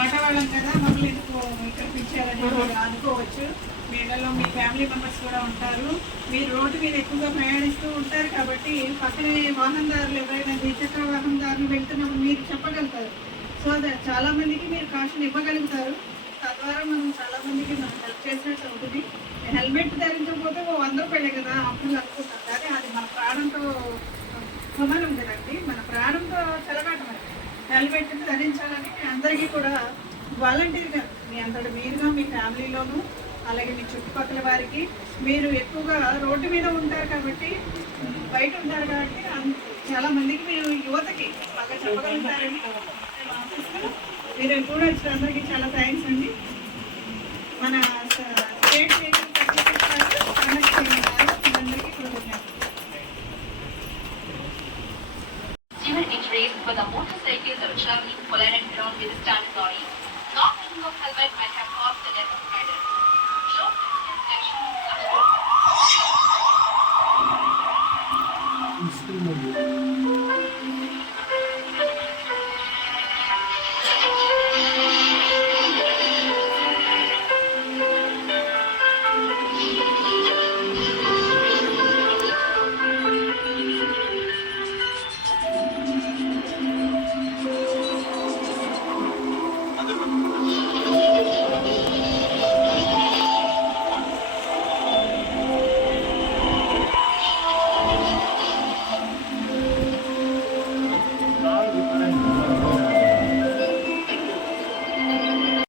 Auto వాళ్ళం కదా మమ్మల్ని ఎందుకు ఇక్కడ పిలిచారని మీరు అనుకోవచ్చు. మీలలో మీ ఫ్యామిలీ మెంబర్స్ కూడా ఉంటారు. మీరు రోడ్డు మీద ఎక్కువగా ప్రయాణిస్తూ ఉంటారు కాబట్టి పక్కనే వాహనదారులు ఎవరైనా ద్విచక్ర వాహనదారులు వెళ్తున్నప్పుడు మీరు చెప్పగలుగుతారు. సో చాలా మందికి మీరు కాషన్ ఇవ్వగలుగుతారు. తద్వారా మనం చాలా మందికి మనం హెల్ప్ చేసినట్టు అవుతుంది. హెల్మెట్ ధరించకపోతే 100 రూపాయలే కదా అప్పుడు అనుకుంటాం, కానీ అది మన ప్రాణంతో సమానం కదండి. మన ప్రాణంతో చెలగాటం. హెల్మెట్ ధరించాలని మీ అందరికీ కూడా వాలంటీర్గా మీ అంతటి మీరుగా మీ ఫ్యామిలీలోనూ అలాగే మీ చుట్టుపక్కల వారికి, మీరు ఎక్కువగా రోడ్డు మీద ఉంటారు కాబట్టి బయట ఉంటారు కాబట్టి చాలా మందికి మీరు యువతకి బాగా చెప్పగలుగుతారని మీరు కూడా వచ్చిన అందరికీ చాలా థ్యాంక్స్ అండి. మన state injuries for the motorcycles that were traveling collided ground with the stand lorry. Not wearing of helmet might have caused the death of rider.